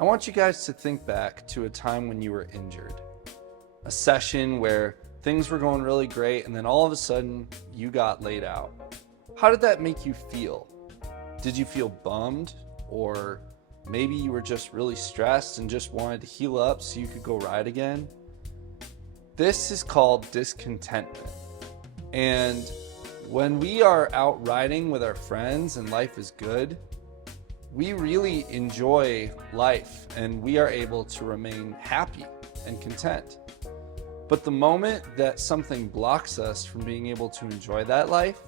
I want you guys to think back to a time when you were injured. A session where things were going really great and then all of a sudden you got laid out. How did that make you feel? Did you feel bummed? Or maybe you were just really stressed and just wanted to heal up so you could go ride again? This is called discontentment. And when we are out riding with our friends and life is good, we really enjoy life and we are able to remain happy and content. But the moment that something blocks us from being able to enjoy that life,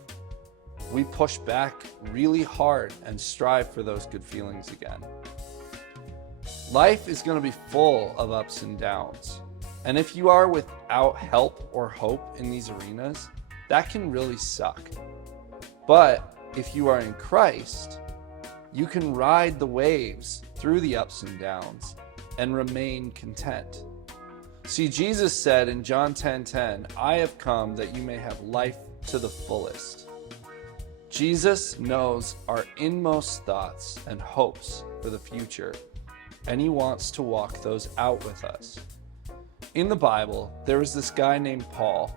we push back really hard and strive for those good feelings again. Life is going to be full of ups and downs. And if you are without help or hope in these arenas, that can really suck. But if you are in Christ, you can ride the waves through the ups and downs and remain content. See, Jesus said in John 10:10, "I have come that you may have life to the fullest." Jesus knows our inmost thoughts and hopes for the future, and he wants to walk those out with us. In the Bible, there was this guy named Paul,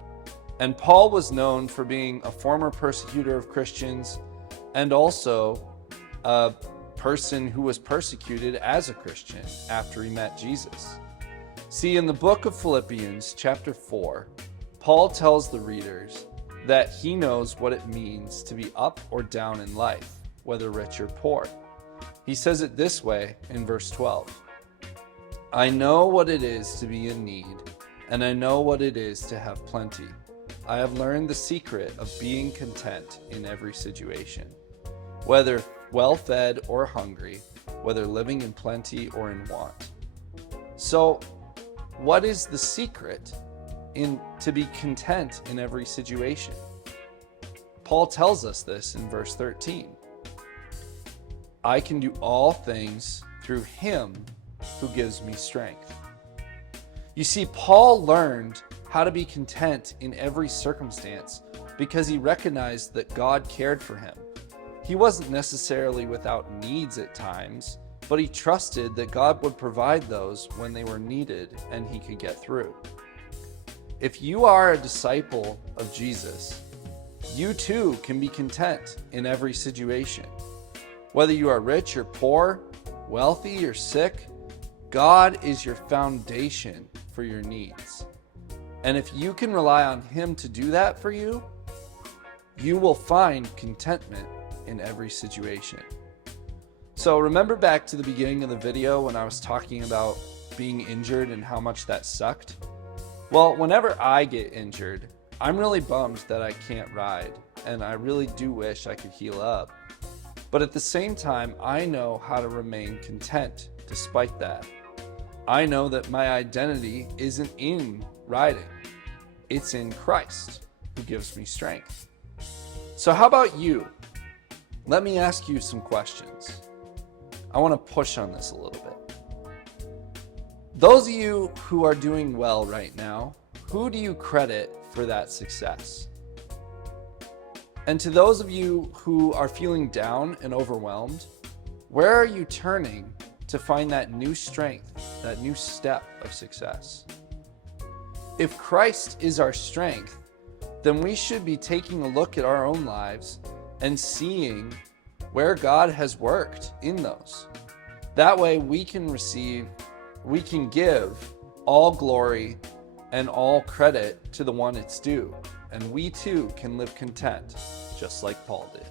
and Paul was known for being a former persecutor of Christians and also a person who was persecuted as a Christian after he met Jesus. See, in the book of Philippians, chapter 4, Paul tells the readers that he knows what it means to be up or down in life, whether rich or poor. He says it this way in verse 12. "I know what it is to be in need, and I know what it is to have plenty. I have learned the secret of being content in every situation, whether well-fed or hungry, whether living in plenty or in want." So, what is the secret to be content in every situation? Paul tells us this in verse 13. "I can do all things through him who gives me strength." You see, Paul learned how to be content in every circumstance because he recognized that God cared for him. He wasn't necessarily without needs at times, but he trusted that God would provide those when they were needed and he could get through. If you are a disciple of Jesus, you too can be content in every situation. Whether you are rich or poor, wealthy or sick, God is your foundation for your needs. And if you can rely on him to do that for you, you will find contentment in every situation. So remember back to the beginning of the video when I was talking about being injured and how much that sucked? Well, whenever I get injured, I'm really bummed that I can't ride, and I really do wish I could heal up. But at the same time, I know how to remain content despite that. I know that my identity isn't in riding. It's in Christ who gives me strength. So how about you? Let me ask you some questions. I want to push on this a little bit. Those of you who are doing well right now, who do you credit for that success? And to those of you who are feeling down and overwhelmed, where are you turning to find that new strength, that new step of success? If Christ is our strength, then we should be taking a look at our own lives and seeing where God has worked in those. That way we can give all glory and all credit to the one it's due. And we too can live content, just like Paul did.